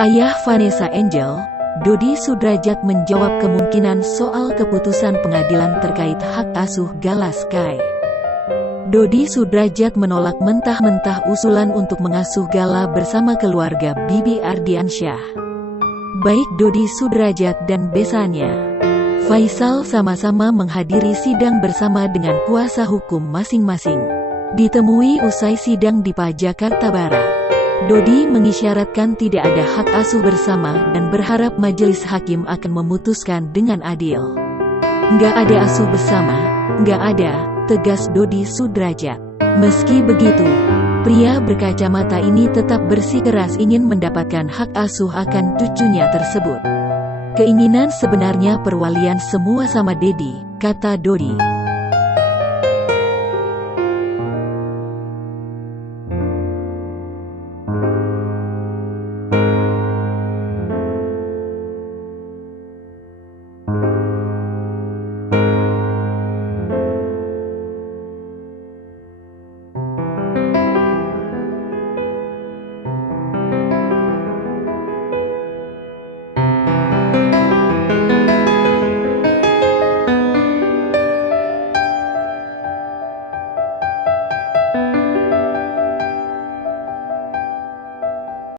Ayah Vanessa Angel, Dodi Sudrajat menjawab kemungkinan soal keputusan pengadilan terkait hak asuh Gala Sky. Dodi Sudrajat menolak mentah-mentah usulan untuk mengasuh Gala bersama keluarga Bibi Ardiansyah. Baik Dodi Sudrajat dan besannya, Faisal sama-sama menghadiri sidang bersama dengan kuasa hukum masing-masing. Ditemui usai sidang di Jakarta Barat, Dodi mengisyaratkan tidak ada hak asuh bersama dan berharap majelis hakim akan memutuskan dengan adil. Nggak ada asuh bersama, nggak ada, tegas Dodi Sudrajat. Meski begitu, pria berkacamata ini tetap bersikeras ingin mendapatkan hak asuh akan cucunya tersebut. Keinginan sebenarnya perwalian semua sama Dedi, kata Dodi.